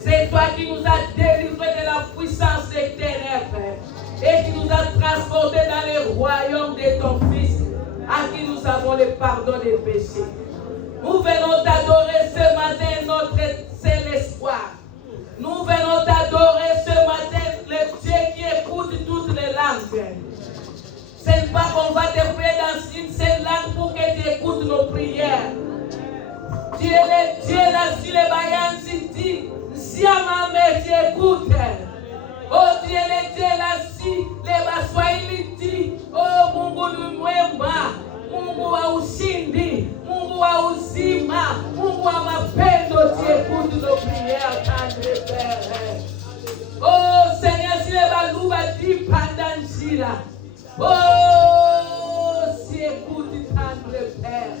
C'est toi qui nous as délivrés de la puissance des ténèbres et qui nous as transportés dans le royaume de ton Fils, à qui nous avons le pardon des péchés. Nous venons t'adorer ce matin, notre seul espoir. Nous venons t'adorer ce matin, le Dieu qui écoute toutes les langues. Ce n'est pas qu'on va te prier dans une seule langue pour que tu écoutes nos prières. Tu es le Dieu là sur les baillants, si tu si à ma mère tu écoutes. Oh, tu es le Dieu là si les Baswahili dit, oh, Mungu ni mwema, Mungu wa ushindi, Mungu wa uzima, Mungu wa mapendo, tu écoutes nos prières, tendre Père. Oh, Seigneur, si les balous va dire pendant Jira, oh, si écoute tendre Père.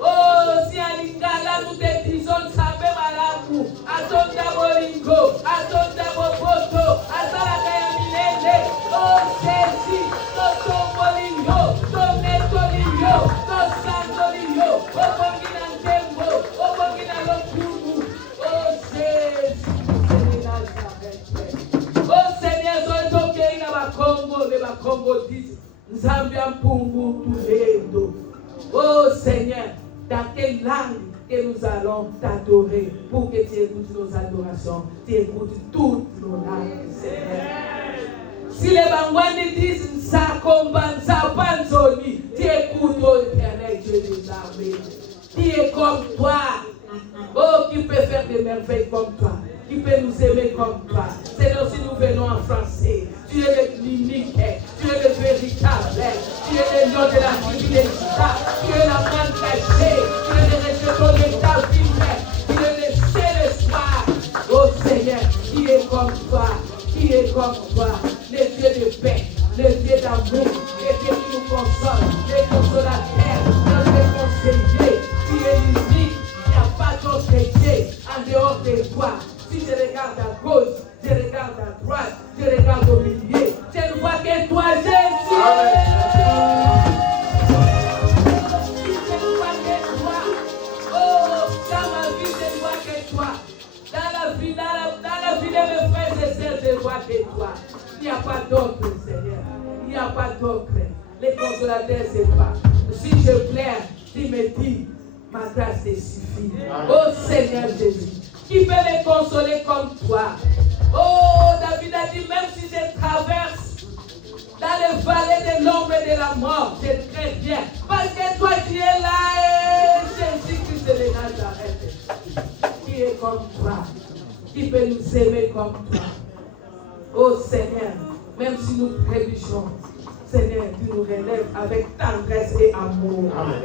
Oh, si à l'ingala nous te disons, sape malamu, atonda bolingo, atonda boboto, azalaka ya milele. Oh, Jésus, to bolingo, to metolingo, to sandolingo, obongina ntembo, obongina lokumu. Oh, Jésus, c'est Nazareth. Oh, Seigneur, zoto keina bakongo, le bakongo disent, Nzambia mpungu tulendo. Oh, Seigneur, dans quelle langue que nous allons t'adorer pour que tu écoutes nos adorations, tu écoutes toutes nos langues, Seigneur. Si les Bangwani disent Nsakomba, Nsapanzoni, tu écoutes, oh Éternel Dieu des armées. Qui est comme toi, oh, qui peut faire des merveilles comme toi, qui peut nous aimer comme toi. Seigneur, si nous venons en français, tu es l'unique, tu es le véritable, tu es le nom de la fidélité, tu es la main cachée, tu es le rejeton de ta vie, tu es le seul espoir. Oh Seigneur, qui est comme toi, le Dieu de paix, le Dieu d'amour, le Dieu qui nous console, le consolateur, notre conseiller, tu es unique, il n'y a pas d'autre Dieu en dehors de toi. Si je regarde à gauche, je regarde à droite, je regarde au milieu, je ne vois que toi, Jésus. Si je ne vois que toi, oh, dans ma vie, je ne vois que toi. Dans la vie de mes frères et sœurs, je ne vois que toi. Il n'y a pas d'autre, Seigneur. Il n'y a pas d'autre. Les consolateurs, c'est pas. Si je pleure, tu me dis, ma grâce te suffit. Oh Seigneur Jésus. Qui peut les consoler comme toi? Oh, David a dit, même si je traverse dans les vallées de l'ombre et de la mort, je crains bien. Parce que toi qui es là, Jésus-Christ de Nazareth. Qui est comme toi? Qui peut nous aimer comme toi? Oh Seigneur, même si nous trébuchons, Seigneur, tu nous relèves avec tendresse et amour. Amen.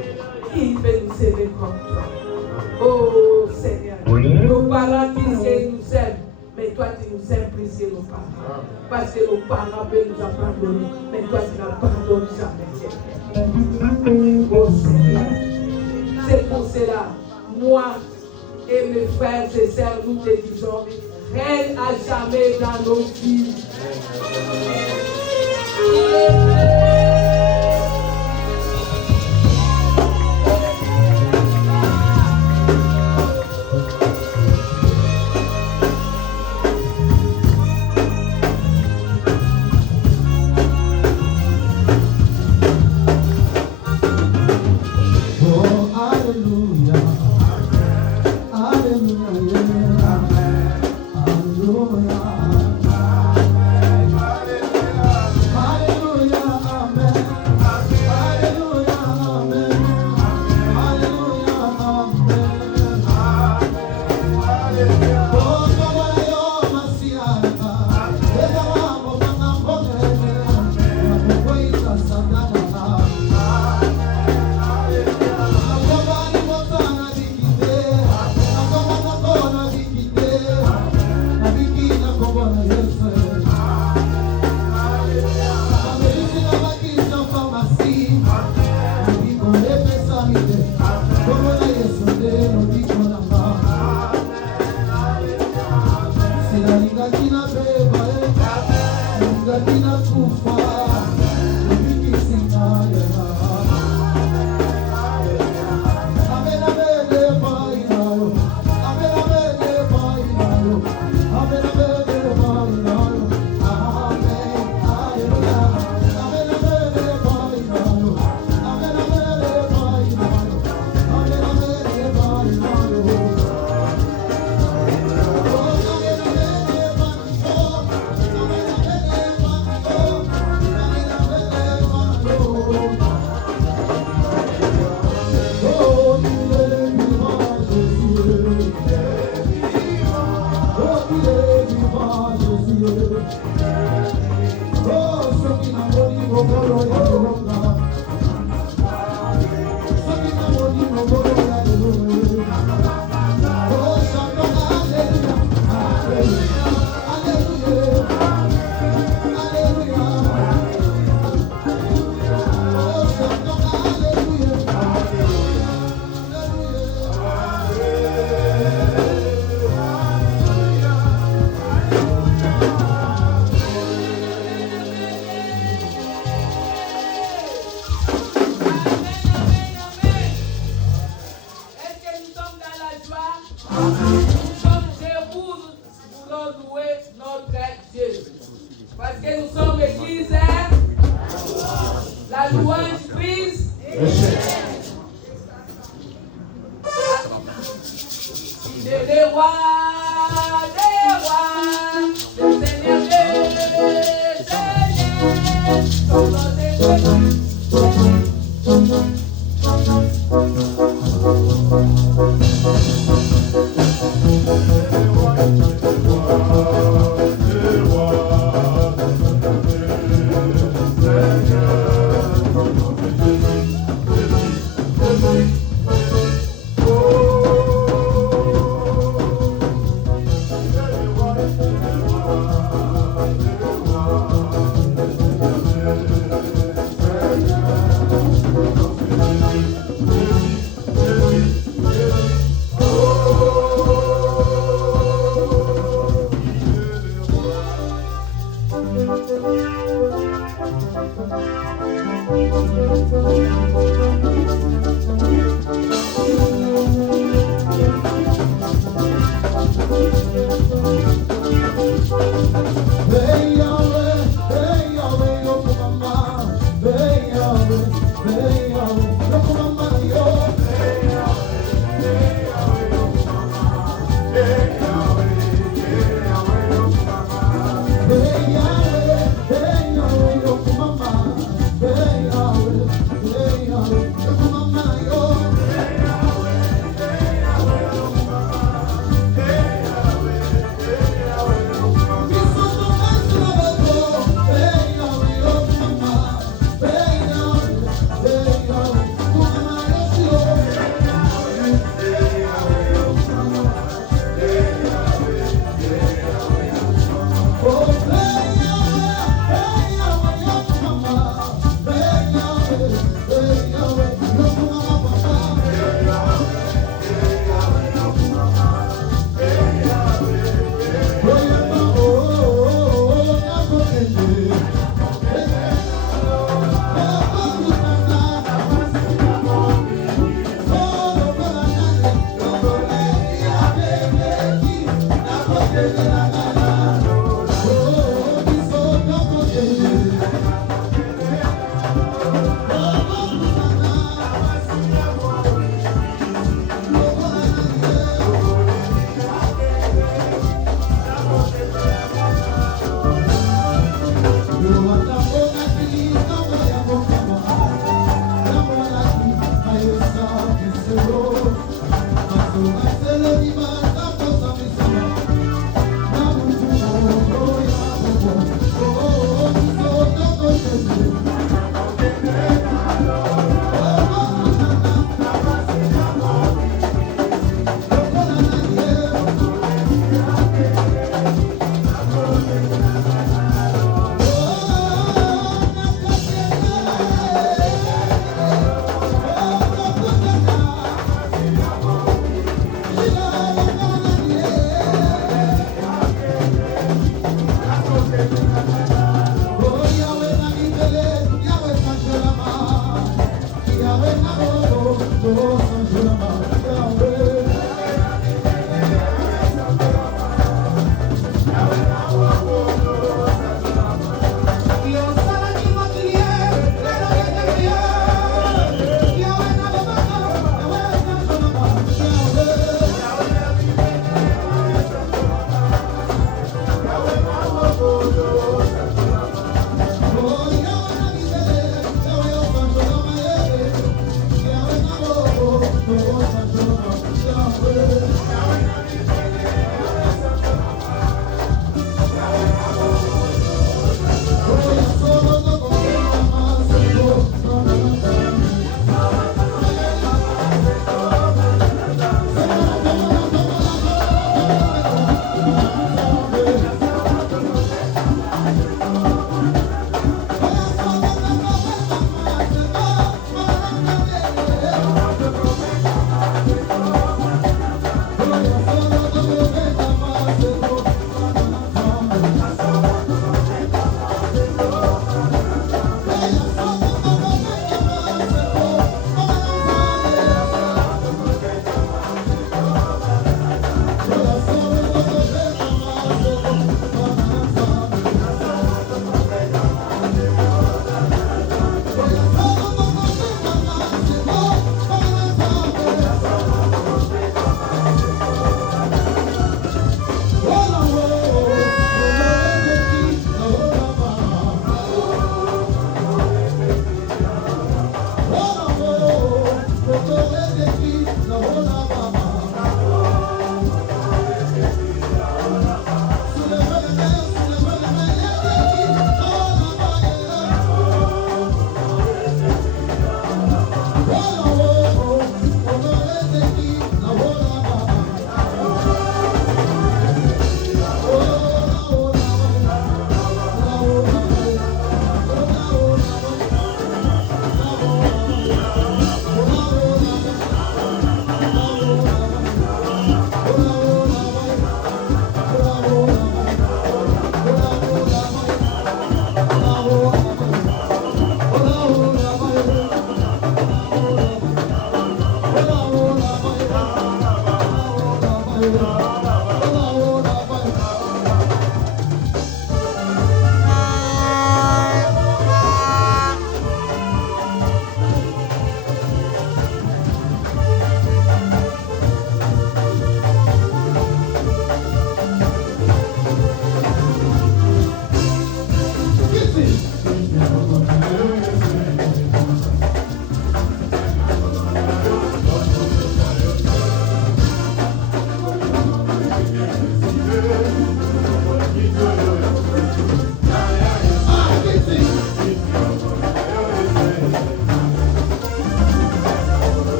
Qui peut nous aimer comme toi? Oh Seigneur, nos parents disent qu'ils nous aiment, mais toi tu nous aimes plus que nos parents. Parce que nos parents peuvent nous abandonner, mais toi tu n'abandonnes jamais. Oh Seigneur, c'est pour cela, moi et bien-aimés frères et sœurs, nous te disons, règne à jamais dans nos vies.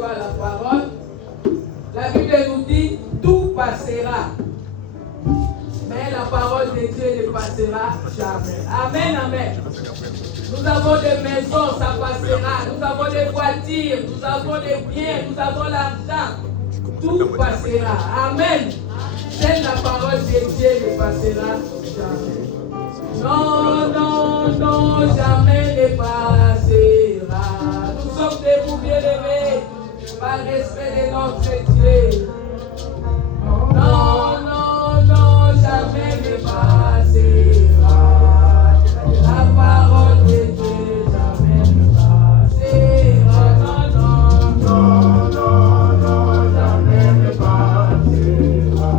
recevoir la parole. La Bible nous dit, tout passera. Mais la parole de Dieu ne passera jamais. Amen, amen. Nous avons des maisons, ça passera. Nous avons des voitures, nous avons des biens, nous avons l'argent. Tout passera. Amen. C'est la parole de Dieu ne passera jamais. Non, non, non, jamais ne passera. Nous sommes debout bien-aimés par respect de notre Dieu. Non, non, non, jamais ne passera. La parole de Dieu jamais ne passera. Non, non, non, non, non, jamais ne passera.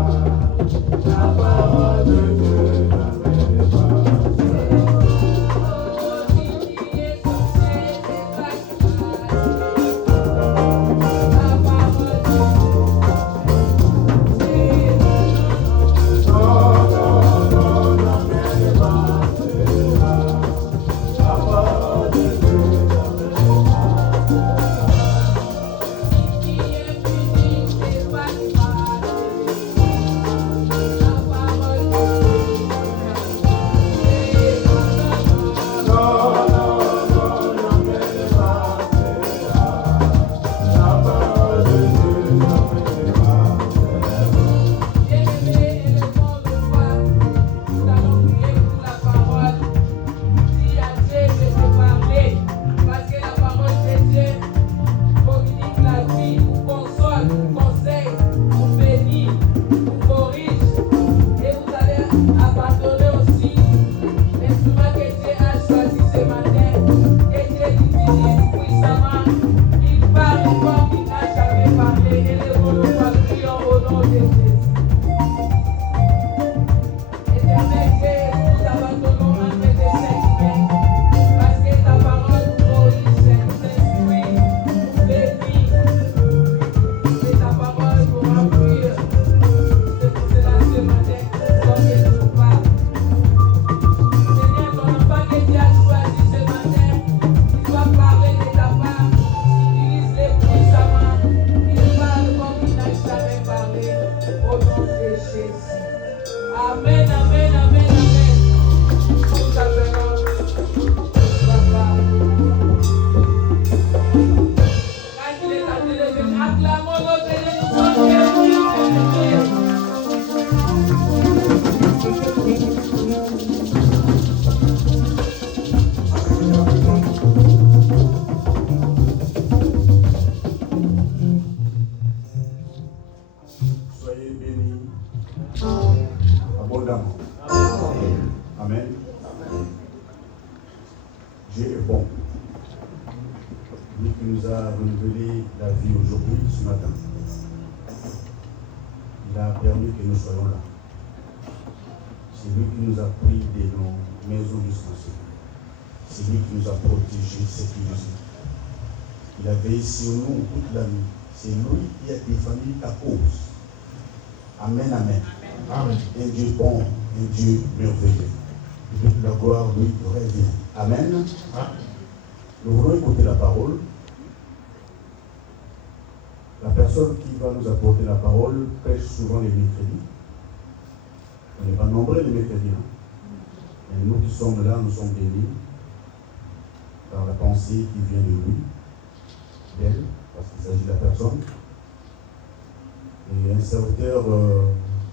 La parole de Dieu jamais ne passera. Il a veillé sur nous toute la nuit. C'est lui qui a défendu ta cause. Amen, amen. Amen. Un Dieu bon, un Dieu merveilleux. Et toute la gloire lui revient. Amen. Nous voulons écouter la parole. La personne qui va nous apporter la parole prêche souvent les mercredis. On n'est pas nombreux les mercredis. Et nous qui sommes là, nous sommes bénis par la pensée qui vient de lui, d'elle, parce qu'il s'agit de la personne. Et un serviteur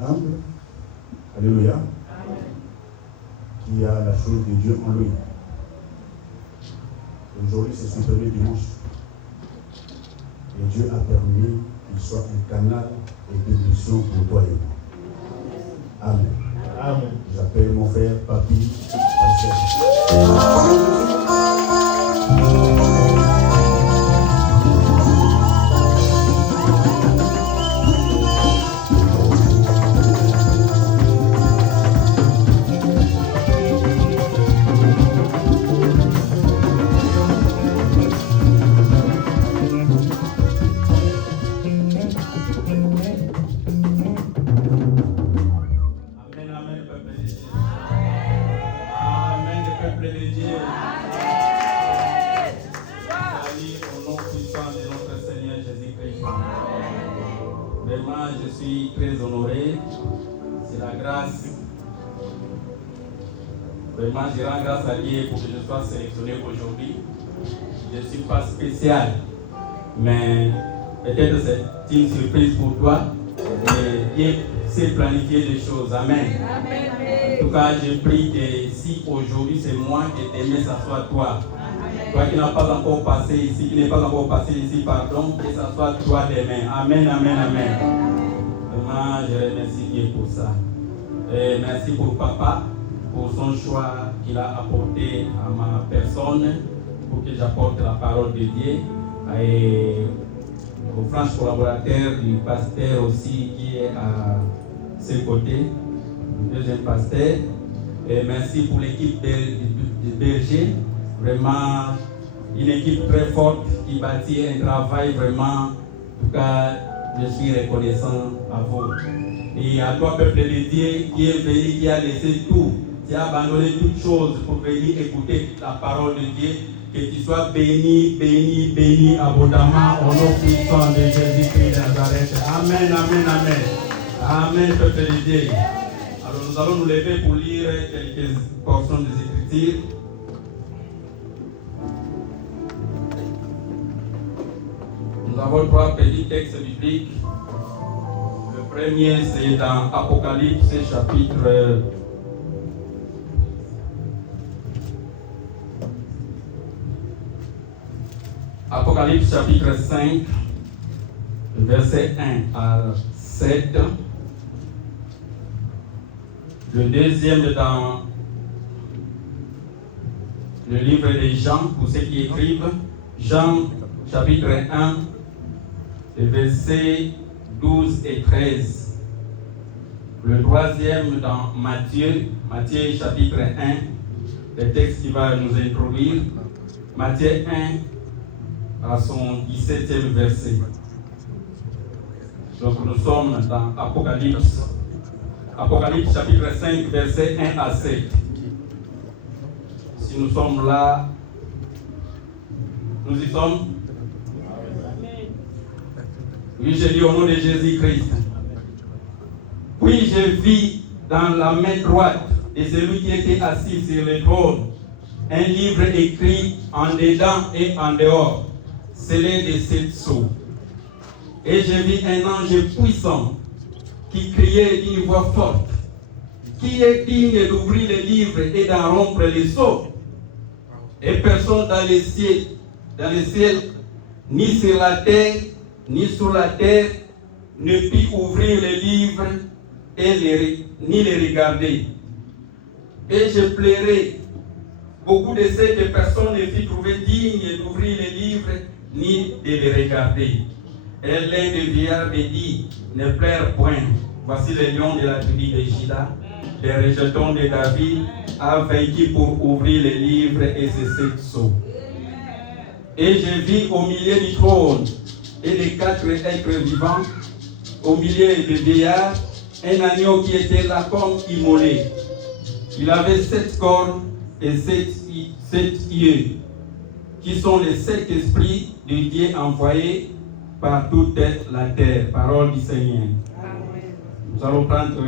humble, alléluia, qui a la chose de Dieu en lui. Aujourd'hui, c'est son premier dimanche. Et Dieu a permis qu'il soit un canal de bénédiction pour toi et moi. Amen. Amen. J'appelle mon frère Papi Pasteur. Vraiment, je suis très honoré. C'est la grâce. Vraiment, je rends grâce à Dieu pour que je sois sélectionné aujourd'hui. Je ne suis pas spécial, mais peut-être c'est une surprise pour toi. Mais Dieu sait planifier des choses. Amen. En tout cas, je prie que si aujourd'hui c'est moi qui t'aimais, ça soit toi. Toi qui n'as pas encore passé ici, qui n'est pas encore passé ici, pardon, que ça soit toi demain. Amen, amen, amen. Vraiment, je remercie Dieu pour ça. Et merci pour papa, pour son choix qu'il a apporté à ma personne, pour que j'apporte la parole de Dieu. Et aux franches collaborateurs du pasteur aussi qui est à ses côtés, le deuxième pasteur. Et merci pour l'équipe de berger. Vraiment, une équipe très forte qui bâtit un travail vraiment. En tout cas, je suis reconnaissant à vous. Et à toi, peuple de Dieu, qui est venu, qui a laissé tout, qui a abandonné toutes choses pour venir écouter la parole de Dieu. Que tu sois béni, béni, béni abondamment au nom puissant de Jésus-Christ de Nazareth. Amen, amen, amen. Amen, peuple de Dieu. Alors nous allons nous lever pour lire quelques portions des Écritures. Nous avons 3 petits textes bibliques. Le premier, c'est dans Apocalypse, chapitre 5, verset 1 à 7. Le deuxième dans le livre de Jean, pour ceux qui écrivent, Jean, chapitre 1, versets 12 et 13. Le troisième dans Matthieu, chapitre 1, le texte qui va nous introduire, Matthieu 1 à son 17e verset. Donc nous sommes dans Apocalypse chapitre 5, verset 1 à 7. Si nous sommes là, nous y sommes. Oui, je dis au nom de Jésus-Christ. Puis je vis dans la main droite de celui qui était assis sur le trône un livre écrit en dedans et en dehors, scellé de 7 sceaux. Et je vis un ange puissant qui criait d'une voix forte: qui est digne d'ouvrir le livre et d'en rompre les sceaux? Et personne dans le ciel, ni sur la terre, ni sous la terre, ne put ouvrir le livre et ni les regarder. Et je pleurais. Beaucoup de cette personnes ne furent trouvées dignes d'ouvrir le livre ni de les regarder. Et l'un des vieillards me dit: ne pleure point. Voici le lion de la tribu de Juda, le rejeton de David, a vaincu pour ouvrir les livres et ses 7 sceaux. Et je vis au milieu du trône et les 4 êtres vivants, au milieu des vieillards, un agneau qui était là comme immolé. Il avait 7 cornes et 7 yeux, qui sont les 7 esprits de Dieu envoyés par toute la terre. Parole du Seigneur. Amen. Nous allons prendre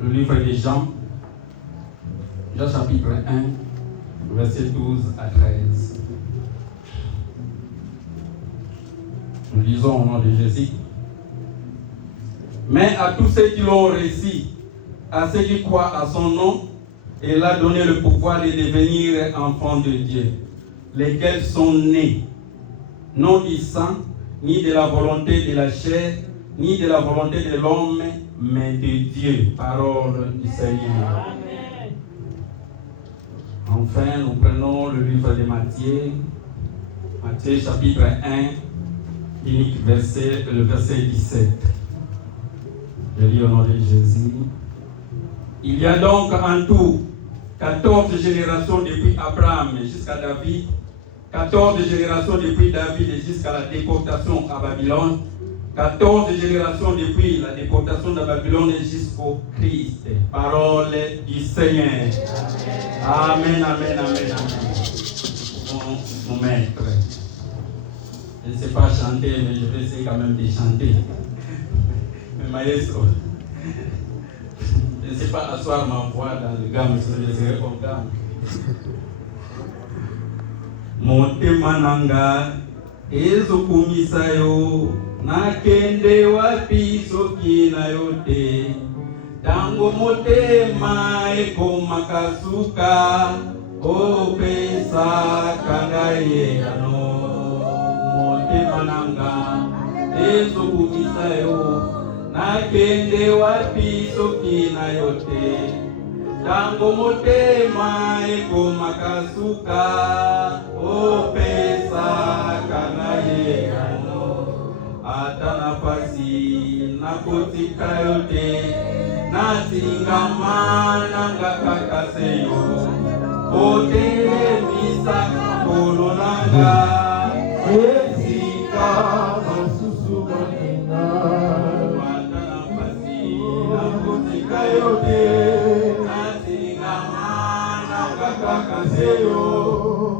le livre de Jean, chapitre 1, verset 12 à 13. Nous lisons au nom de Jésus. Mais à tous ceux qui l'ont reçu, à ceux qui croient à son nom, il a donné le pouvoir de devenir enfants de Dieu, lesquels sont nés, non du sang, ni de la volonté de la chair, ni de la volonté de l'homme, mais de Dieu. Parole du Seigneur. Amen. Enfin, nous prenons le livre de Matthieu, chapitre 1, unique verset, le verset 17. Je lis au nom de Jésus. Il y a donc en tout 14 générations depuis Abraham jusqu'à David, 14 générations depuis David jusqu'à la déportation à Babylone, 14 générations depuis la déportation de Babylone jusqu'au Christ. Parole du Seigneur. Amen, amen, amen, amen. Nous mettre. Je ne sais pas chanter, mais je vais essayer quand même de chanter. Mais maestro, je ne sais pas asseoir ma voix dans le gamme, sinon je serai au gamme. Motema nanga ezokumisa yo nakende wapi soki na yo te tango motema ekomakasuka opesaka ngai ano motema nanga ezokumisa yo nakende wapi soki na yo te tango motema ekomakasuka opesaka ngai ano ata nafasi nakotika yo te natingama nanga kaka seyo otelemisa makolo nanga esika masusu maninga ata nafasi nakotika yo te Kakaseyo,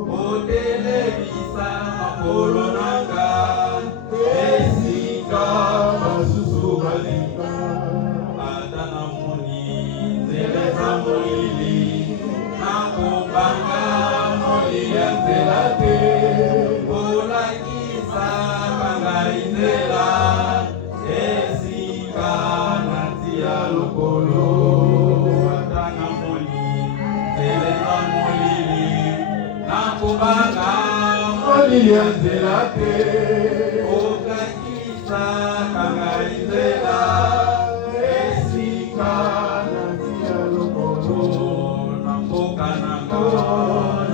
otelebisa makolo nanga, esika masusu malinga, atana moni, zeleza molili, nakobanga moli ya nzela te, olakisa kanga nzela, esika natia lokolo. Nakubanga moli ya nzela te okakisa kanga nzela esika natia lokolo na mboka nanga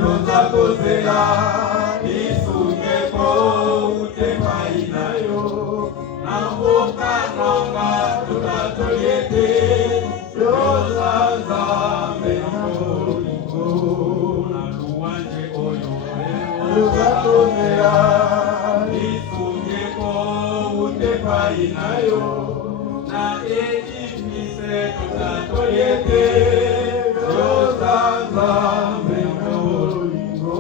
yoza kozela lisungeko utepai na yo na mboka nanga tutatoliete yoza nzambe na molingo Tukatomea isungeko utepai nayo na edifise tutatoyete yosanza memolingo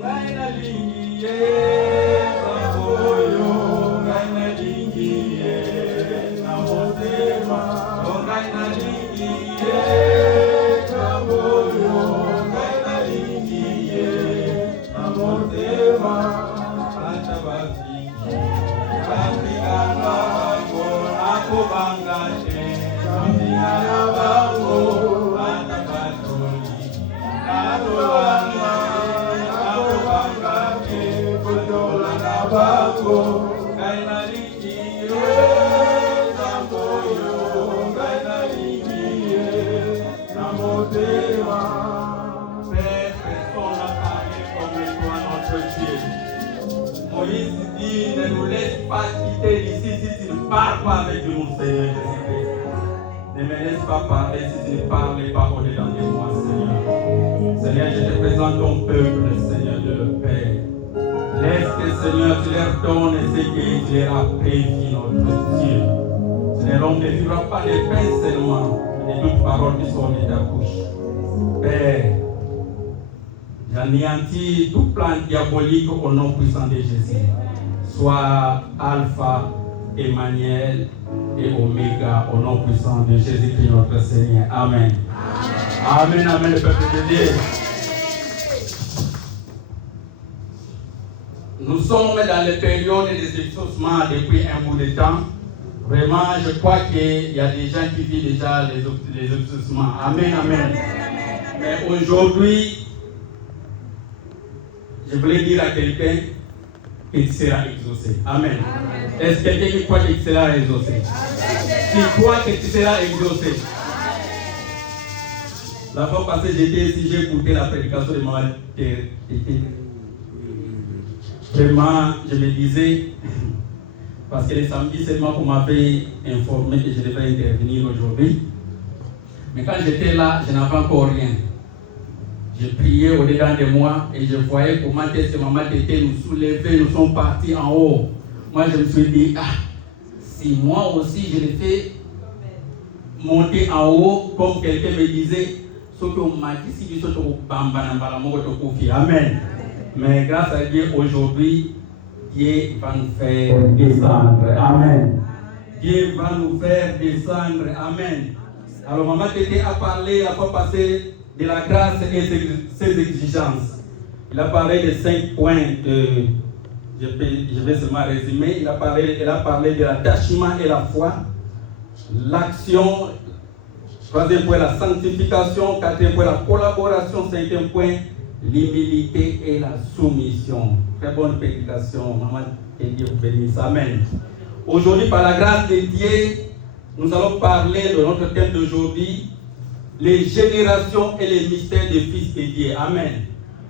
ngai na lingiye sakoyo ngai na lingiye na motema ngai na lingiye sakoyo ngai na lingiye motema ata bafiki bafingana bango nakobanga te bafingana bango ata batoli natolanga nakobanga te kotolana bango ngai nalingiye samboyo ngai nalingiye na motema Moïse dit, ne nous laisse pas quitter d'ici si tu ne parles pas avec nous, Seigneur Jésus-Christ. Ne me laisse pas parler si tu ne parles pas au-dedans de moi, Seigneur. Seigneur, je te présente ton peuple, Seigneur de le Père. Laisse que, Seigneur, tu leur donnes ce que tu leur as prévu, notre Dieu. Seigneur, l'homme ne vivra pas de pain seulement, mais de toutes paroles qui sont de ta bouche. Père, j'anéantis tout plan diabolique au nom puissant de Jésus. Soit Alpha, Emmanuel et Oméga au nom puissant de Jésus-Christ notre Seigneur. Amen. Amen, amen, le peuple de Dieu. Nous sommes dans les périodes des exaucements depuis un bout de temps. Vraiment, je crois qu'il y a des gens qui vivent déjà les exaucements. Amen, amen. Mais aujourd'hui, je voulais dire à quelqu'un qu'il sera exaucé. Amen. Est-ce quelqu'un qui croit qu'il sera exaucé? Qui croit que tu seras exaucé? La fois passée, j'étais ici, j'ai écouté la prédication de ma vraiment, je me disais, parce que le samedi seulement vous m'avez informé que je devais intervenir aujourd'hui. Mais quand j'étais là, je n'avais encore rien. Je priais au-dedans de moi et je voyais comment est-ce que maman Tété nous soulevait, nous sommes partis en haut. Moi je me suis dit, si moi aussi je le fais monter en haut, comme quelqu'un me disait, ce qu'on m'a dit, si je suis au Bamba, amen. Mais grâce à Dieu, aujourd'hui, Dieu va nous faire descendre. Amen. Dieu va nous faire descendre. Amen. Alors, Maman Tété a parlé la fois passée de la grâce et ses exigences. Il a parlé de 5 points que je vais seulement résumer. Elle a parlé de l'attachement et la foi, l'action, 3e point la sanctification, 4e point la collaboration, 5e point l'humilité et la soumission. Très bonne prédication, Maman, et Dieu vous bénisse. Amen. Aujourd'hui, par la grâce de Dieu, nous allons parler de notre thème d'aujourd'hui, les générations et les mystères des fils de Dieu. Amen.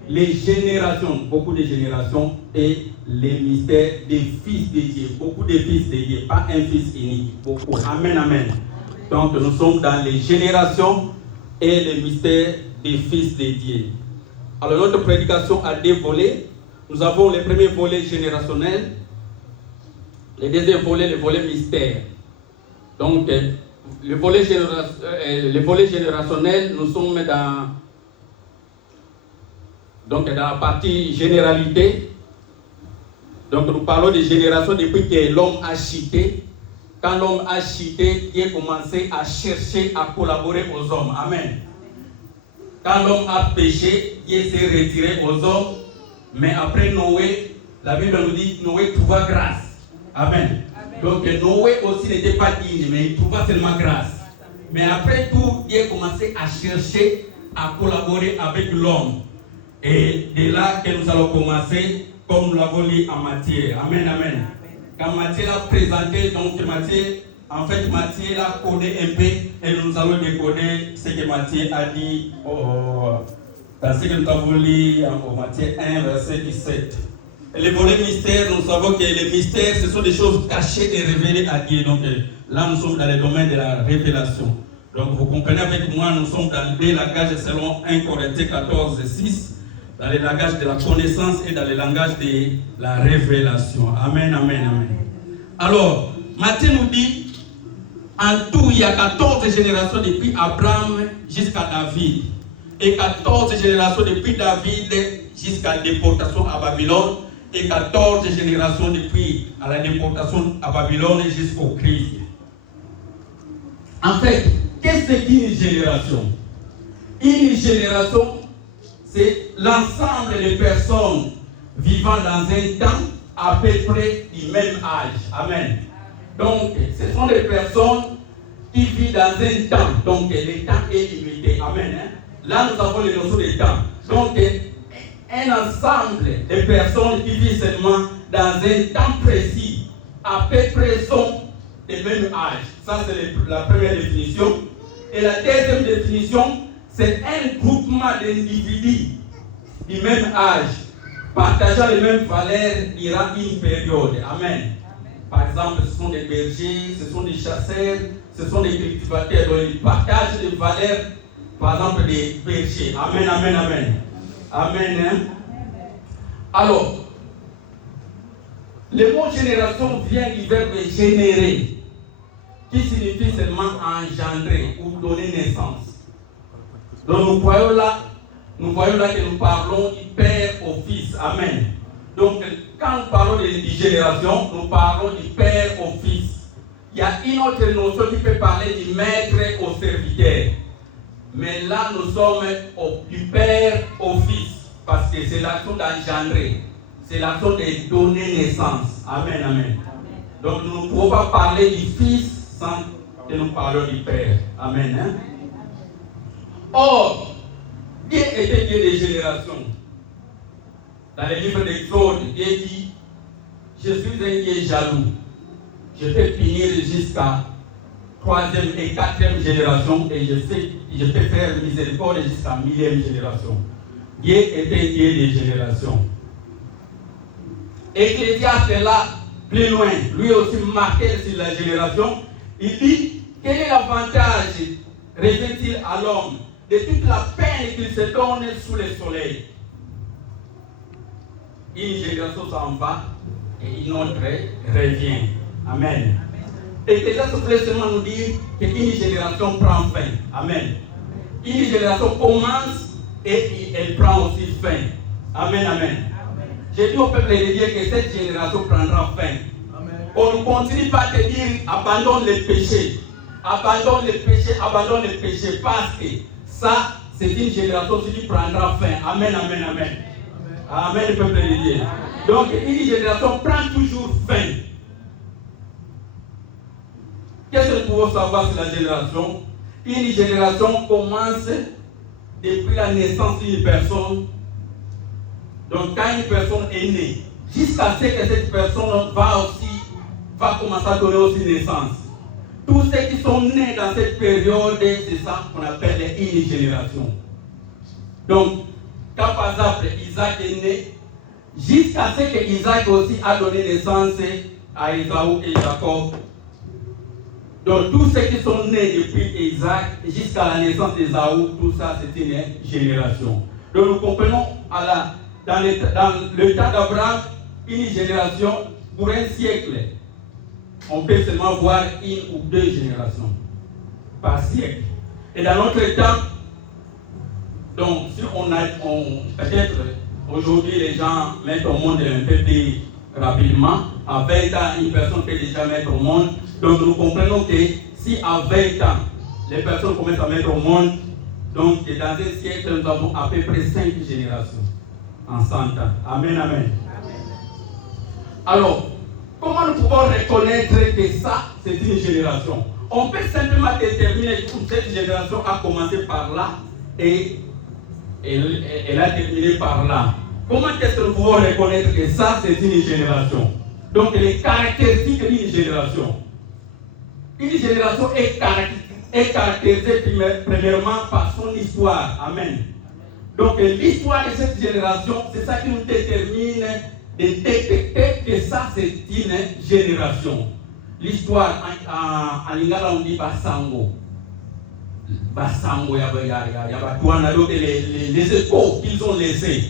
Les générations, beaucoup de générations et les mystères des fils de Dieu. Beaucoup de fils de Dieu, pas un fils unique. Beaucoup. Amen, amen. Donc nous sommes dans les générations et les mystères des fils de Dieu. Alors notre prédication a 2 volets. Nous avons le premier volet générationnel, le deuxième volet, le volet mystère. Donc le volet générationnel, nous sommes dans la partie généralité. Donc nous parlons de génération depuis que l'homme a chuté. Quand l'homme a chuté, il a commencé à chercher à collaborer aux hommes. Amen. Quand l'homme a péché, il s'est retiré aux hommes. Mais après Noé, la Bible nous dit Noé trouva grâce. Amen. Donc Noé aussi n'était pas digne, mais il trouva seulement grâce. Mais après tout, il a commencé à chercher à collaborer avec l'homme. Et de là que nous allons commencer, comme nous l'avons lu en Matthieu. Amen, amen. Quand Matthieu l'a présenté, donc Matthieu l'a codé un peu et nous allons décoder ce que Matthieu a dit dans ce que nous avons lu en Matthieu 1, verset 17. Et le volet mystère, nous savons que les mystères, ce sont des choses cachées et révélées à Dieu. Donc là, nous sommes dans le domaine de la révélation. Donc vous comprenez avec moi, nous sommes dans le langage selon 1 Corinthiens 14, 6. Dans le langage de la connaissance et dans le langage de la révélation. Amen, amen, amen. Alors, Matthieu nous dit, en tout, il y a 14 générations depuis Abraham jusqu'à David. Et 14 générations depuis David jusqu'à la déportation à Babylone. Et 14 générations depuis à la déportation à Babylone jusqu'au Christ. En fait, qu'est-ce qu'une génération? Une génération, c'est l'ensemble des personnes vivant dans un temps à peu près du même âge. Amen. Donc, ce sont des personnes qui vivent dans un temps. Donc, le temps est limité. Amen. Là, nous avons les notions de temps. Donc, un ensemble de personnes qui vivent seulement dans un temps précis, à peu près sont du même âge. Ça, c'est la première définition. Et la deuxième définition, c'est un groupement d'individus du même âge, partageant les mêmes valeurs durant une période. Amen. Par exemple, ce sont des bergers, ce sont des chasseurs, ce sont des cultivateurs. Donc, ils partagent des valeurs, par exemple, des bergers. Amen, amen, amen. Amen. Hein? Alors, le mot génération vient du verbe générer, qui signifie seulement engendrer ou donner naissance. Donc nous voyons là que nous parlons du Père au Fils. Amen. Donc quand nous parlons de génération, nous parlons du Père au Fils. Il y a une autre notion qui peut parler du maître au serviteur. Mais là nous sommes du Père au Fils. Parce que c'est l'action d'engendrer. C'est l'action de donner naissance. Amen, amen. Donc nous ne pouvons pas parler du Fils sans que nous parlions du Père. Amen. Hein? Or, Dieu était Dieu des générations. Dans le livre d'Exode, Dieu dit, je suis un Dieu jaloux. Je peux punir jusqu'à 3e et 4e génération et je peux faire miséricorde jusqu'à 1000e génération. Dieu était Dieu des générations. Ecclésiaste est là, plus loin, lui aussi marqué sur la génération. Il dit, quel est l'avantage revient-il à l'homme de toute la peine qu'il se donne sous le soleil? Une génération s'en va et une autre revient. Amen. Et que ça se plaît seulement nous dire qu'une génération prend fin. Amen. Une génération commence et elle prend aussi fin. Amen, amen. J'ai dit au peuple de Dieu que cette génération prendra fin. Amen. On ne continue pas de dire abandonne les péchés. Abandonne les péchés, abandonne les péchés. Parce que ça, c'est une génération qui prendra fin. Amen, amen, amen. Amen, le peuple de Dieu. Donc, une génération prend toujours fin. Qu'est-ce que nous pouvons savoir sur la génération? Une génération commence depuis la naissance d'une personne. Donc, quand une personne est née, jusqu'à ce que cette personne va commencer à donner aussi naissance. Tous ceux qui sont nés dans cette période, c'est ça qu'on appelle une génération. Donc, quand par exemple Isaac est né, jusqu'à ce que Isaac aussi a donné naissance à Ésaü et Jacob. Donc, tous ceux qui sont nés depuis Isaac jusqu'à la naissance d'Ésaü, tout ça c'est une génération. Donc, nous comprenons dans le temps d'Abraham, une génération pour un siècle. On peut seulement voir une ou deux générations par siècle. Et dans notre temps, donc si peut-être aujourd'hui les gens mettent au monde un peu plus rapidement, à 20 ans, une personne peut déjà mettre au monde. Donc nous comprenons que si à 20 ans, les personnes commencent à mettre au monde, donc dans un siècle, nous avons à peu près 5 générations en 100 ans. Amen, amen. Alors, comment nous pouvons reconnaître que ça, c'est une génération? On peut simplement déterminer que cette génération a commencé par là et elle a terminé par là. Comment est-ce que nous pouvons reconnaître que ça, c'est une génération? Donc, les caractéristiques d'une génération. Une génération est caractérisée premièrement par son histoire. Amen. Donc, l'histoire de cette génération, c'est ça qui nous détermine de détecter que ça, c'est une génération. L'histoire, en lingala, on dit Basango. Basango, les échos qu'ils ont laissés.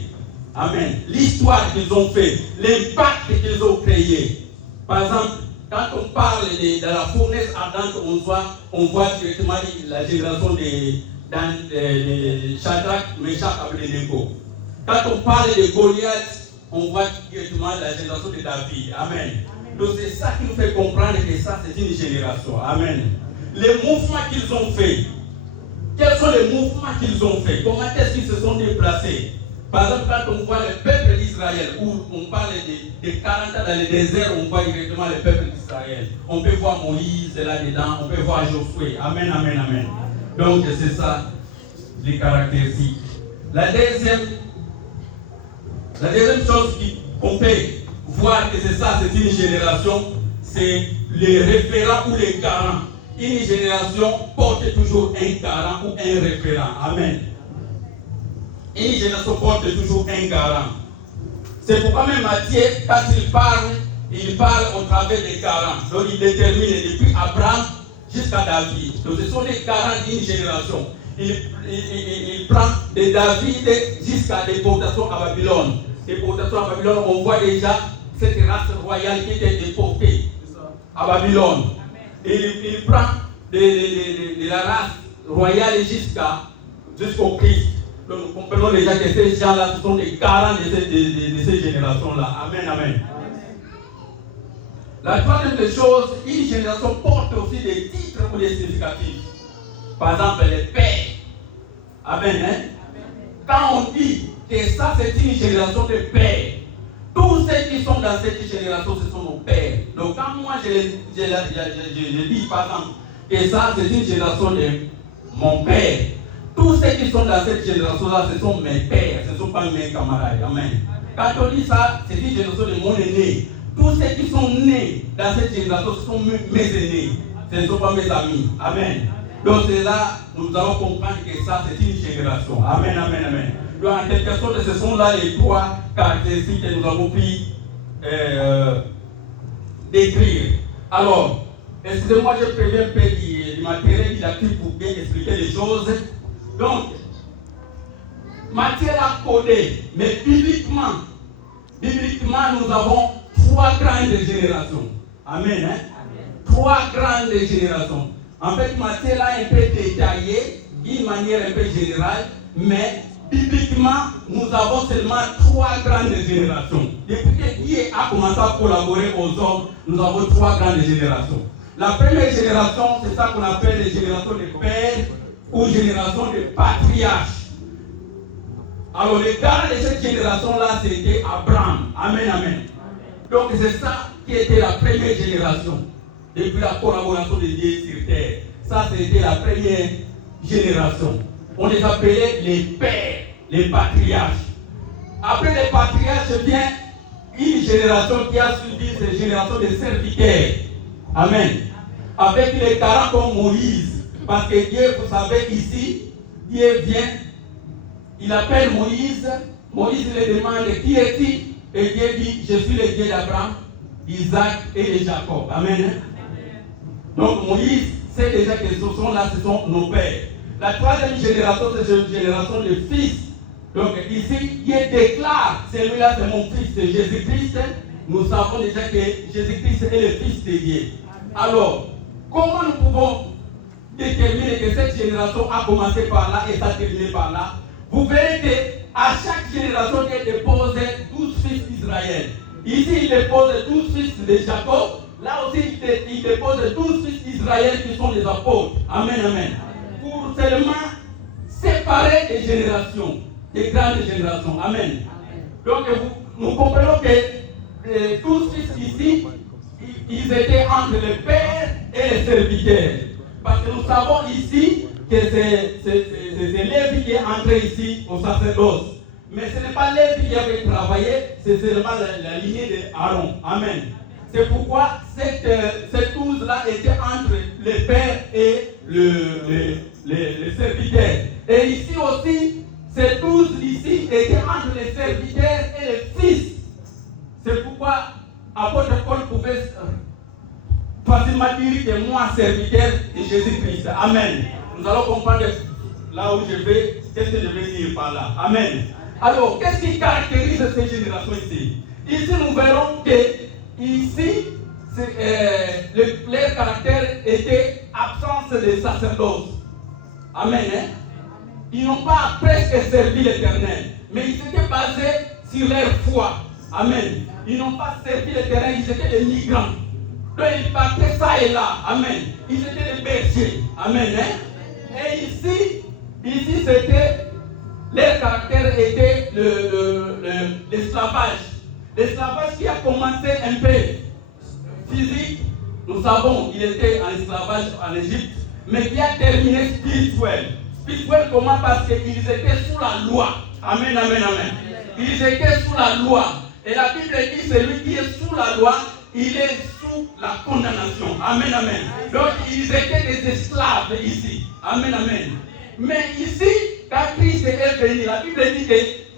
Amen. L'histoire qu'ils ont fait, l'impact qu'ils ont créé. Par exemple, quand on parle de la fournaise ardente, on voit directement la génération de Shadrach, Meshach, Abednego. Quand on parle de Goliath, on voit directement la génération de David. Amen. Donc c'est ça qui nous fait comprendre que ça, c'est une génération. Amen. Les mouvements qu'ils ont faits. Quels sont les mouvements qu'ils ont faits? Comment est-ce qu'ils se sont déplacés? Par exemple, quand on voit le peuple d'Israël, où on parle de 40 ans dans le désert, on voit directement le peuple d'Israël. On peut voir Moïse là-dedans, on peut voir Josué. Amen, amen, amen. Donc c'est ça, les caractéristiques. La deuxième chose qu'on peut voir que c'est ça, c'est une génération, c'est les référents ou les garants. Une génération porte toujours un garant ou un référent. Amen. Une génération porte toujours un garant. C'est pourquoi même Matthieu, quand il parle au travers des garants. Donc il détermine depuis Abraham jusqu'à David. Donc ce sont les garants d'une génération. Il prend de David jusqu'à déportation à Babylone. Déportation à Babylone, on voit déjà cette race royale qui était déportée à Babylone. Il prend de la race royale jusqu'au Christ. Donc nous comprenons déjà que ces gens-là, ce sont des garants de ces générations-là. Amen, amen. La troisième des choses, une génération porte aussi des titres ou des significatifs. Par exemple, les pères. Amen. Hein? Quand on dit que ça, c'est une génération de pères, tous ceux qui sont dans cette génération, ce sont nos pères. Donc quand moi je dis par exemple que ça, c'est une génération de mon père, tous ceux qui sont dans cette génération-là, ce sont mes pères, ce ne sont pas mes camarades. Amen. Quand on dit ça, c'est une génération de mon aîné. Tous ceux qui sont nés dans cette génération, ce sont mes aînés. Ce ne sont pas mes amis. Amen. Donc c'est là, nous allons comprendre que ça, c'est une génération. Amen, amen, amen. Donc en quelque sorte, ce sont là les trois caractéristiques que nous avons pu décrire. Alors, excusez-moi, je préviens un peu du matériel didactique pour bien expliquer les choses. Donc, matière à coder, mais bibliquement, nous avons trois grandes générations. Amen. Hein? Amen. Trois grandes générations. En fait, Matthieu l'a un peu détaillé d'une manière un peu générale, mais bibliquement, nous avons seulement 3 grandes générations. Depuis que Dieu a commencé à collaborer aux hommes, nous avons 3 grandes générations. La première génération, c'est ça qu'on appelle les générations de pères ou génération de patriarches. Alors, le garant de cette génération-là, c'était Abraham. Amen, amen. Donc, c'est ça qui était la première génération. Depuis la collaboration de Dieu sur terre. Ça, c'était la première génération. On les appelait les pères, les patriarches. Après les patriarches vient une génération qui a suivi cette génération de serviteurs. Amen. Avec les 40 comme Moïse. Parce que Dieu, vous savez, ici, Dieu vient, il appelle Moïse. Moïse lui demande qui est-il? Et Dieu dit, je suis le Dieu d'Abraham, d'Isaac et de Jacob. Amen. Donc Moïse sait déjà que ce sont là, ce sont nos pères. La troisième génération, c'est une génération de fils. Donc ici, Dieu déclare, celui-là c'est mon fils, c'est Jésus-Christ. Nous savons déjà que Jésus-Christ est le fils de Dieu. Alors, comment nous pouvons déterminer que cette génération a commencé par là et s'est terminée par là? Vous verrez qu'à chaque génération, il dépose 12 fils d'Israël. Ici, il dépose 12 fils de Jacob. Là aussi, il dépose 12 fils d'Israël qui sont les apôtres. Amen, amen. Pour seulement séparer des générations, des grandes générations. Amen. Donc, nous comprenons que 12 fils ici, ils étaient entre les pères et les serviteurs. Parce que nous savons ici que c'est Lévi qui est entré ici au sacerdoce. Mais ce n'est pas Lévi qui avait travaillé, c'est seulement la lignée d'Aaron. Amen. C'est pourquoi cette 12-là était entre les pères et les serviteurs. Et ici aussi, ces 12 ici étaient entre les serviteurs et les fils. C'est pourquoi apôtre Paul pouvait facilement dire que moi, serviteur de Jésus-Christ. Amen. Nous allons comprendre là où je vais, qu'est-ce que je vais dire par là. Amen. Alors, qu'est-ce qui caractérise cette génération ici? Ici, nous verrons que ici, leur caractère était absence de sacerdoce. Amen. Hein? Ils n'ont pas presque servi l'Éternel, mais ils étaient basés sur leur foi. Amen. Ils n'ont pas servi l'Éternel, ils étaient des migrants. Donc ils partaient ça et là. Amen. Ils étaient des bergers. Amen. Hein? Et ici c'était, leur caractère était l'esclavage. L'esclavage qui a commencé un peu physique, nous savons, il était en esclavage en Égypte, mais qui a terminé spirituel. Spirituel comment? Parce qu'ils étaient sous la loi. Amen, amen, amen. Ils étaient sous la loi. Et la Bible dit, celui qui est sous la loi, il est sous la condamnation. Amen, amen. Donc, ils étaient des esclaves ici. Amen, amen. Mais ici, quand Christ est venu, la Bible dit que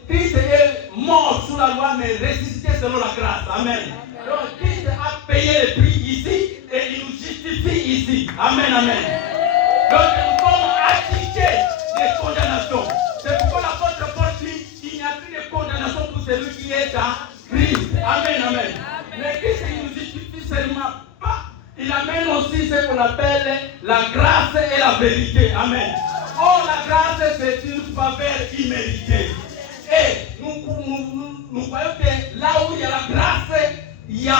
Christ est mort sous la loi, mais ressuscité selon la grâce. Amen. Donc, Christ a payé le prix ici et il nous justifie ici. Amen, amen. Donc, nous sommes acquittés des condamnations. C'est pourquoi l'apôtre Paul dit qu'il n'y a plus de condamnation pour celui qui est dans Christ. Amen, amen. Mais Christ ne nous justifie seulement pas. Il amène aussi ce qu'on appelle la grâce et la vérité. Amen. Oh, la grâce, c'est une faveur imméritée. Et nous voyons que là où il y a la grâce, il y a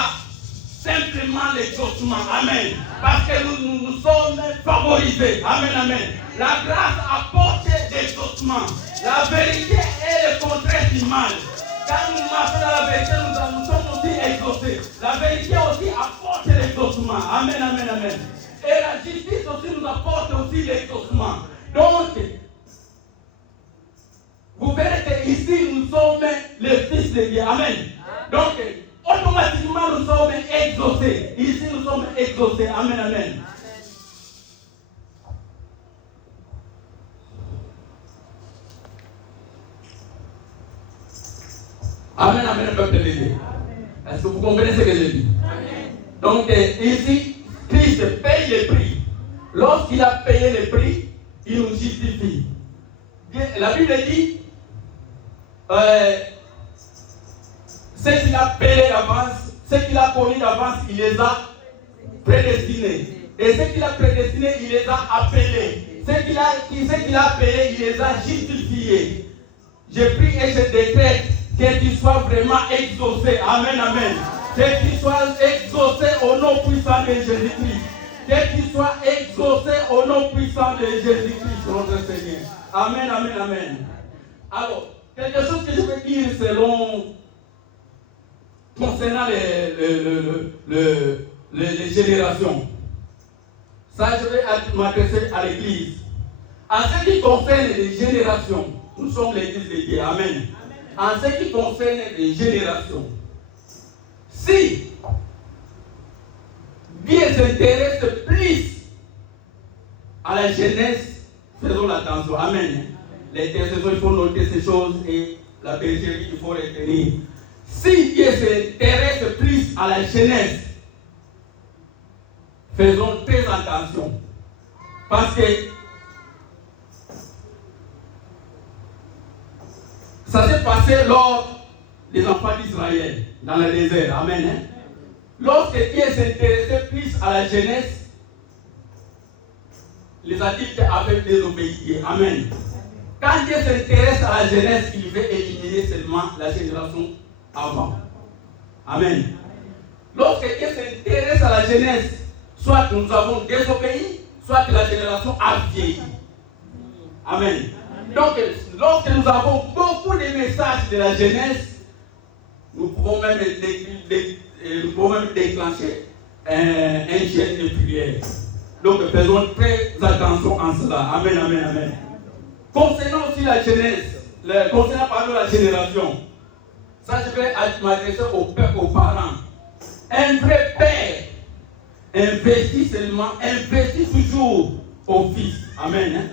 simplement l'exaucement. Amen. Parce que nous sommes favorisés. Amen, amen. La grâce apporte l'exaucement. La vérité est le contraire du mal. Quand nous marchons dans la vérité, nous sommes aussi exaucés. La vérité aussi apporte l'exaucement. Amen, amen, amen. Et la justice aussi nous apporte aussi l'exaucement. Donc, vous verrez qu'ici, nous sommes les fils de Dieu. Amen. Donc, automatiquement, nous sommes exaucés. Ici, nous sommes exaucés. Amen, amen. Amen, amen, peuple de Dieu. Est-ce que vous comprenez ce que je dis? Amen. Donc, ici, Christ paye le prix. Lorsqu'il a payé le prix, il nous justifie. La Bible dit, ce qu'il a payé d'avance, ce qu'il a connu d'avance, il les a prédestinés. Et ce qu'il a prédestinés, il les a appelés. Ce qu'il a payé, il les a justifiés. Je prie et je décrète que tu sois vraiment exaucé. Amen, amen. Que tu sois exaucé au nom puissant de Jésus-Christ. Que tu sois exaucé au nom puissant de Jésus-Christ, notre Seigneur. Amen, amen, amen. Alors, quelque chose que je veux dire concernant les générations. Ça, je vais m'adresser à l'Église. En ce qui concerne les générations, nous sommes l'Église de Dieu. Amen. En ce qui concerne les générations, si Dieu s'intéresse plus à la jeunesse, faisons attention. Amen. L'intercession, il faut noter ces choses et la bergerie, il faut retenir. Si Dieu s'intéresse plus à la jeunesse, faisons très attention. Parce que ça s'est passé lors des enfants d'Israël, dans le désert. Amen. Hein? Lorsque Dieu s'intéressait plus à la jeunesse, les adultes avaient désobéi. Amen. Quand Dieu s'intéresse à la jeunesse, il veut éliminer seulement la génération avant. Amen. Lorsque Dieu s'intéresse à la jeunesse, soit nous avons désobéi, soit que la génération a vieilli. Amen. Donc, lorsque nous avons beaucoup de messages de la jeunesse, nous pouvons même déclencher un gène de prière. Donc, faisons très attention en cela. Amen, amen, amen. Concernant aussi la jeunesse, concernant la génération, ça je vais m'adresser aux parents. Un vrai père investit toujours au fils. Amen. Hein?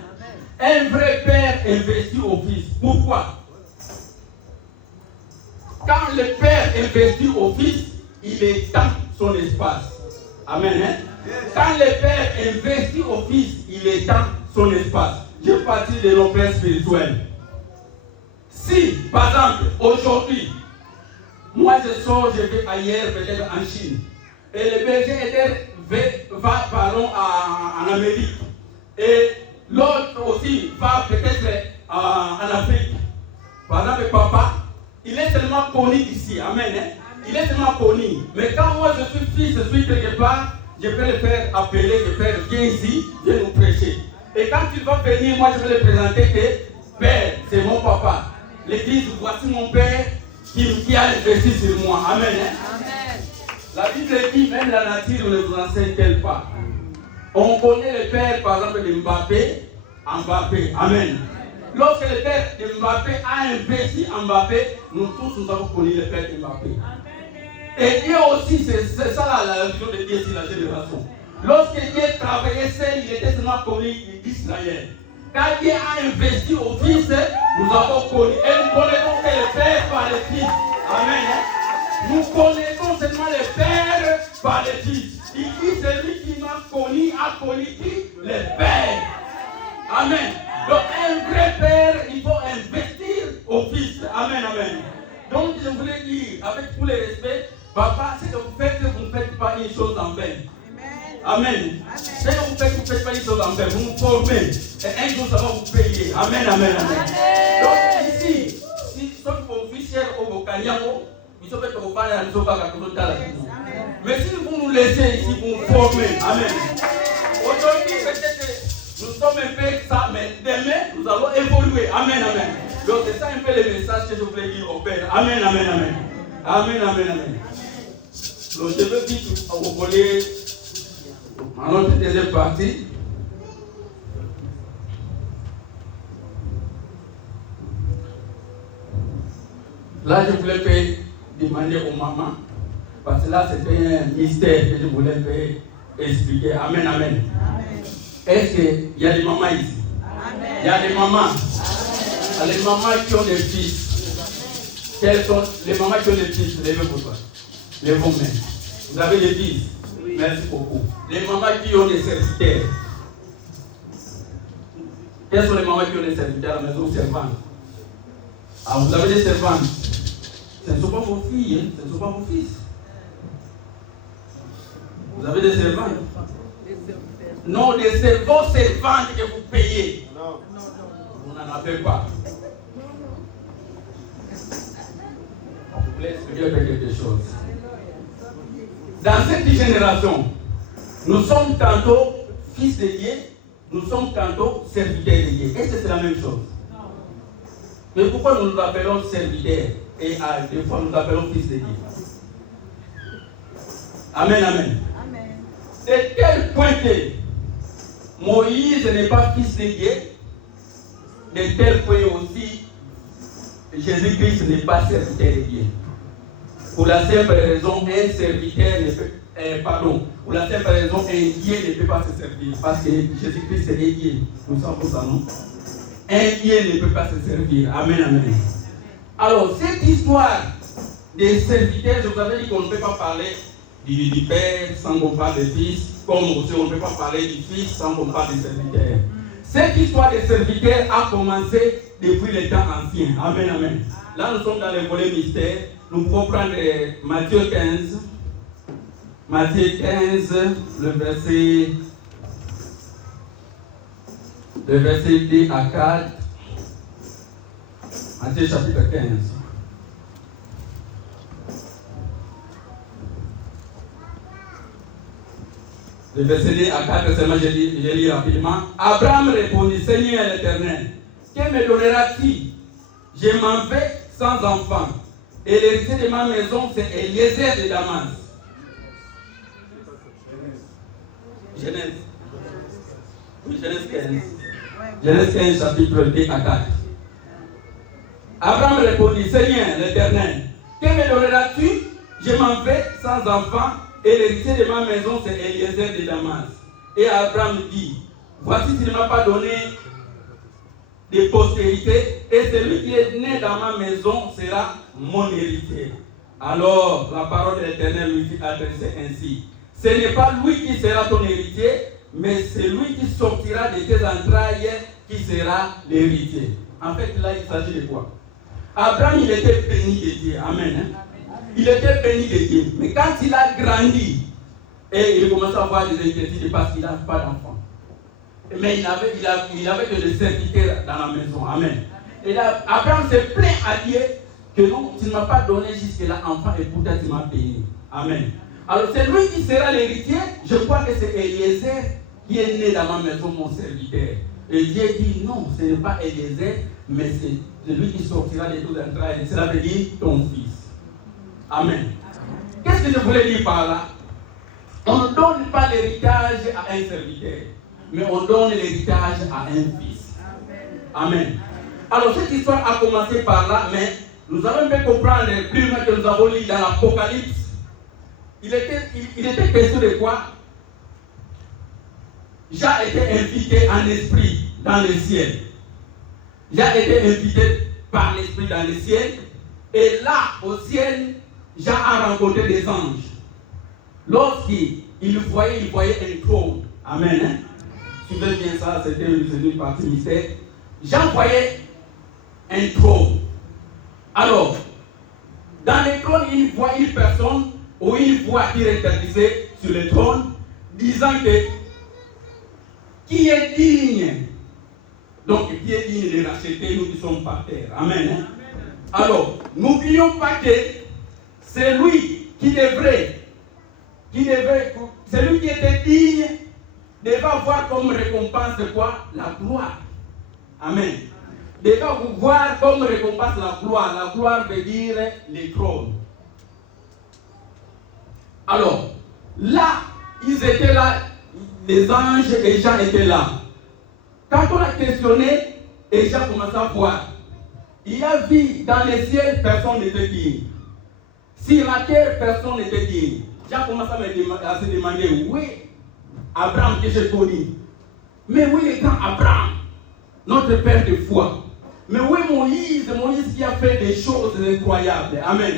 Un vrai père investit au fils. Pourquoi? Quand le père investit au fils, il étend son espace. Amen. Hein? Quand le père investit au fils, il étend son espace. Je parle de nos pères spirituels. Si, par exemple, aujourd'hui, moi je sors, je vais ailleurs, peut-être en Chine, et le berger va en Amérique, et l'autre aussi va peut-être en Afrique. Par exemple, papa, il est tellement connu ici, amen. Hein? Il est tellement connu. Mais quand moi je suis fils, je suis quelque part, je vais le faire appeler, je vais viens ici, viens nous prêcher. Et quand il va venir, moi je vais le présenter que Père, c'est mon papa. L'église, voici mon Père qui a investi sur moi. Amen. Hein? Amen. La Bible dit, même la nature ne vous enseigne-t-elle pas. On connaît le Père, par exemple, de Mbappé. Amen. Lorsque le Père de Mbappé a investi en Mbappé, nous tous nous avons connu le Père de Mbappé. Et Dieu aussi, c'est ça la vision de Dieu sur la génération. Lorsque Dieu travaillait seul, il était seulement connu d'Israël. Quand Dieu a investi au Fils, nous avons connu. Et nous connaissons que le Père par le Fils. Amen. Nous connaissons seulement le Père par le Fils. Il dit, celui qui m'a connu a connu qui? Le Père. Amen. Donc un vrai Père, il faut investir au Fils. Amen, amen. Donc je voulais dire, avec tout le respect, papa, ce que vous ne faites pas une chose en vain. Amen. Ce que vous ne faites pas une chose en vain. Vous nous formez. Et un jour, ça va vous payer. Amen, amen, amen. Donc ici, si sauf vos fichiers au Bocaniamo, vous savez que vous parlez à nous autres. Mais si vous nous laissez ici, vous nous formez. Amen. Aujourd'hui, peut-être que nous sommes un peu ça, mais demain, nous allons évoluer. Amen, amen. Donc c'est ça un peu le message que je voulais dire au Père. Amen, amen, amen. Amen, amen, amen. Donc je veux vite vous voler à notre deuxième partie. Là, je voulais demander aux mamans, parce que là, c'était un mystère que je voulais expliquer. Amen, amen. Est-ce qu'il y a des mamans ici? Amen. Il y a des mamans. Les mamans qui ont des fils. Quelles sont les mamans qui ont des fils? Levez-vous toi. Levez vos mains. Vous avez des fils? Oui. Merci beaucoup. Les mamans qui ont des serviteurs. Quelles sont les mamans qui ont des serviteurs à la maison? Servantes. Ah, vous avez des servantes. Ce ne sont pas vos filles, hein? Ce ne sont pas vos fils. Vous avez des servantes? Non, vos servantes que vous payez. Non. Vous n'en avez pas. voulais expliquer quelque chose. Dans cette génération, nous sommes tantôt fils de Dieu, nous sommes tantôt serviteurs de Dieu. Est-ce que c'est la même chose? Mais pourquoi nous nous appelons serviteurs et des fois nous appelons fils de Dieu? Amen, amen. De tel point que Moïse n'est pas fils de Dieu, de tel point aussi Jésus-Christ n'est pas serviteur de Dieu. Pour la simple raison, un serviteur ne peut, pour la simple raison, un Dieu ne peut pas se servir. Parce que Jésus-Christ est Dieu. Nous savons ça, non? Un Dieu ne peut pas se servir. Amen, amen. Alors, cette histoire des serviteurs, je vous avais dit qu'on ne peut pas parler du Père sans qu'on parle du Fils, comme aussi on ne peut pas parler du Fils sans qu'on parle des serviteurs. Cette histoire des serviteurs a commencé depuis les temps anciens. Amen, amen. Là, nous sommes dans le volet mystère. Nous pouvons prendre Matthieu 15. Matthieu 15, le verset 2 à 4. Matthieu chapitre 15. Le verset 2 à 4, seulement je lis rapidement. Abraham répondit, Seigneur l'Éternel, que me donneras-tu? Je m'en vais sans enfant. Et l'héritier de ma maison, c'est Eliezer de Damas. Genèse. Oui, Genèse 15. Genèse 15, chapitre 2 à 4. Abraham répondit, Seigneur l'Éternel, que me donneras-tu? Je m'en vais sans enfant. Et l'héritier de ma maison, c'est Eliezer de Damas. Et Abraham dit, voici tu ne m'as pas donné de postérité, et celui qui est né dans ma maison sera mon héritier. Alors la parole de l'Éternel lui fut adressée ainsi. Ce n'est pas lui qui sera ton héritier, mais c'est lui qui sortira de tes entrailles qui sera l'héritier. En fait, là, il s'agit de quoi? Abraham, il était béni de Dieu. Amen. Hein? Il était béni de Dieu. Mais quand il a grandi, et il commence à avoir des inquiétudes parce qu'il n'a pas d'enfant. Mais il avait de serviteurs dans la maison. Amen. Et là, Abraham se plaint à Dieu que non, tu ne m'as pas donné jusque-là enfant et pourtant tu m'as béni. Amen. Alors c'est lui qui sera l'héritier. Je crois que c'est Eliezer qui est né dans ma maison, mon serviteur. Et Dieu dit non, ce n'est pas Eliezer, mais c'est lui qui sortira de tous entrailles. Cela veut dire ton fils. Amen. Qu'est-ce que je voulais dire par là? On ne donne pas l'héritage à un serviteur, mais on donne l'héritage à un fils. Amen. Alors cette histoire a commencé par là, mais nous allons bien comprendre plus loin que nous avons lu dans l'Apocalypse. Il était question de quoi? Jean était invité en esprit dans le ciel. Jean était invité par l'esprit dans le ciel. Et là, au ciel, Jean a rencontré des anges. Lorsqu'il voyait un trône. Amen. Hein? Suivez bien ça, c'était une partie mystère. Jean voyait un trône. Alors, dans le trône, il voit une personne ou une voix qui rétablit sur le trône, disant que qui est digne, donc qui est digne de racheter nous qui sommes par terre. Amen. Hein? Alors, n'oublions pas que c'est lui qui devrait, celui qui était digne, devait avoir comme récompense de quoi? La gloire. Amen. Devait voir comme récompense la gloire. La gloire veut dire les trônes. Alors, là, ils étaient là, les anges et Jean étaient là. Quand on a questionné, et Jean commençait à voir, il a vu dans les ciels, personne n'était digne. Sur la terre, personne n'était digne. Jean commence à se demander, oui, Abraham que j'ai connu. Mais oui, le grand Abraham, notre père de foi. Mais oui, Moïse qui a fait des choses incroyables. Amen.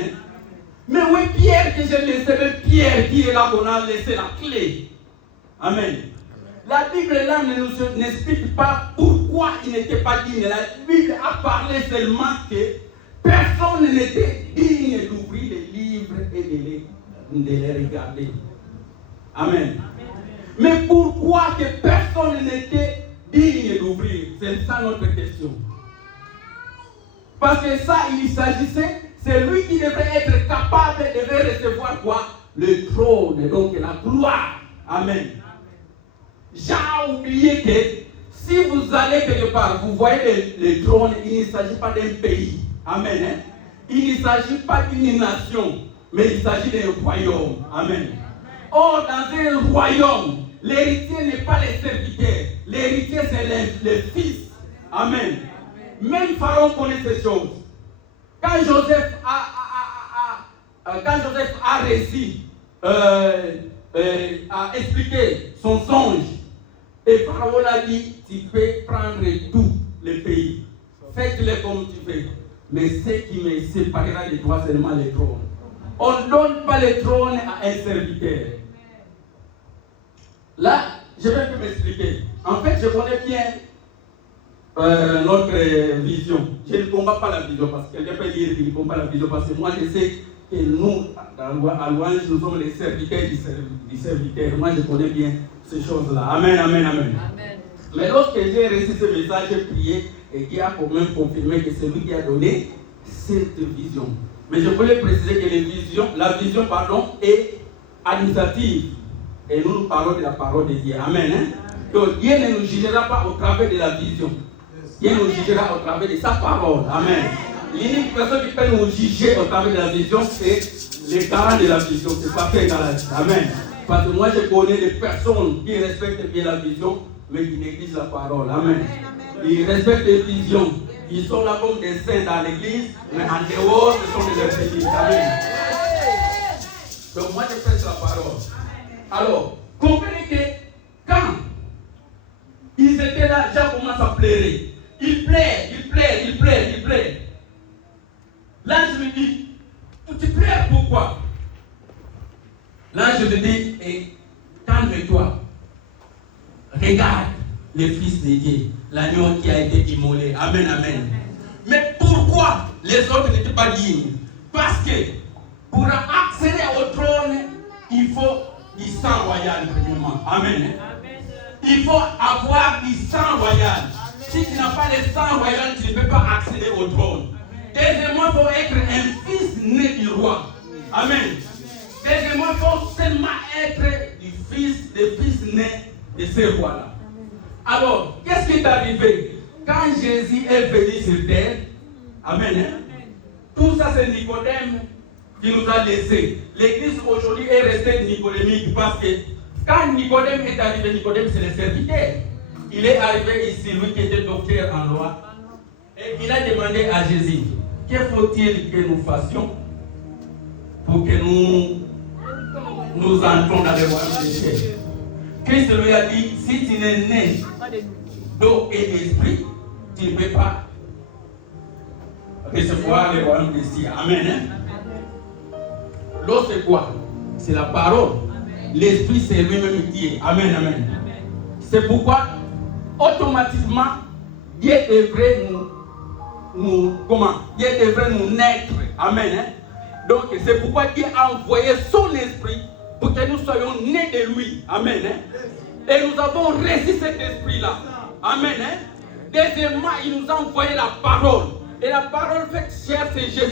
Mais oui, Pierre que j'ai laissé, mais Pierre qui est là, qu'on a laissé la clé. Amen. La Bible là n'explique pas pourquoi il n'était pas digne. La Bible a parlé seulement que personne n'était digne d'ouvrir les livres et de les regarder. Amen. Mais pourquoi que personne n'était digne d'ouvrir? C'est ça notre question. Parce que ça, il s'agissait c'est lui qui devrait être capable de recevoir quoi? Le trône, donc la gloire. Amen. J'ai oublié que si vous allez quelque part, vous voyez le trône, il ne s'agit pas d'un pays. Amen. Hein? Il ne s'agit pas d'une nation, mais il s'agit d'un royaume. Amen. Or, dans un royaume, l'héritier n'est pas le serviteur. L'héritier, c'est le fils. Amen. Même Pharaon connaît ces choses. Quand Joseph a réussi, a expliqué son songe, et Pharaon a dit, tu peux prendre tout le pays. Faites-le comme tu veux. Mais ce qui me séparera de toi, c'est seulement le trône. On ne donne pas le trône à un serviteur. Là, je vais m'expliquer. En fait, je connais bien notre vision. Je ne combats pas la vision parce que quelqu'un peut dire qu'il ne combat la vision parce que moi je sais que nous, à Louange, nous sommes les serviteurs du serviteur. Moi je connais bien ces choses-là. Amen, amen, amen. Amen. Mais lorsque j'ai reçu ce message, j'ai prié et Dieu a quand même confirmé que c'est lui qui a donné cette vision. Mais je voulais préciser que la vision est administrative. Et nous parlons de la parole de Dieu. Amen. Hein? Donc Dieu ne nous jugera pas au travers de la vision. Dieu nous jugera au travers de sa parole. Amen. L'unique personne qui peut nous juger au travers de la vision, c'est les garants de la vision. C'est pas fait dans la vie. Amen. Parce que moi, je connais des personnes qui respectent bien la vision, mais qui négligent la parole. Amen. Ils respectent les visions. Ils sont là comme des saints dans l'église, mais en dehors, ce sont des infidèles. Amen. Donc moi, je prêche la parole. Alors, comprenez que quand ils étaient là, Jean commence à pleurer. Il plaît. L'ange lui dit, tu pleures pourquoi? L'ange lui dit, calme-toi. Regarde le Fils de Dieu, l'agneau qui a été immolé. Amen, amen. Mais pourquoi les autres n'étaient pas dignes? Parce que pour accéder au trône, il faut du sang royal, premièrement. Amen. Il faut avoir du sang royal. Si tu n'as pas le sang royal, tu ne peux pas accéder au trône. Deuxièmement, il faut être un fils né du roi. Amen. Deuxièmement, il faut seulement être des fils nés de ce roi-là. Alors, qu'est-ce qui est arrivé? Quand Jésus est venu sur terre, amen, hein? Tout ça c'est Nicodème qui nous a laissé. L'église aujourd'hui est restée nicodémique parce que quand Nicodème est arrivé, Nicodème c'est le serviteur. Il est arrivé ici, lui qui était docteur en loi, et il a demandé à Jésus, que faut-il que nous fassions pour que nous entrons dans le royaume de Dieu? Christ lui a dit, si tu n'es né d'eau et d'esprit, tu ne peux pas recevoir le royaume de Dieu. Amen. Hein? L'eau c'est quoi? C'est la parole. L'esprit c'est lui-même Dieu. Amen, amen. C'est pourquoi automatiquement Dieu devrait Dieu devrait nous naître. Amen. Hein? Donc c'est pourquoi Dieu a envoyé son esprit pour que nous soyons nés de lui. Amen. Hein? Et nous avons reçu cet esprit-là. Amen. Hein? Deuxièmement, il nous a envoyé la parole. Et la parole faite chair, c'est Jésus.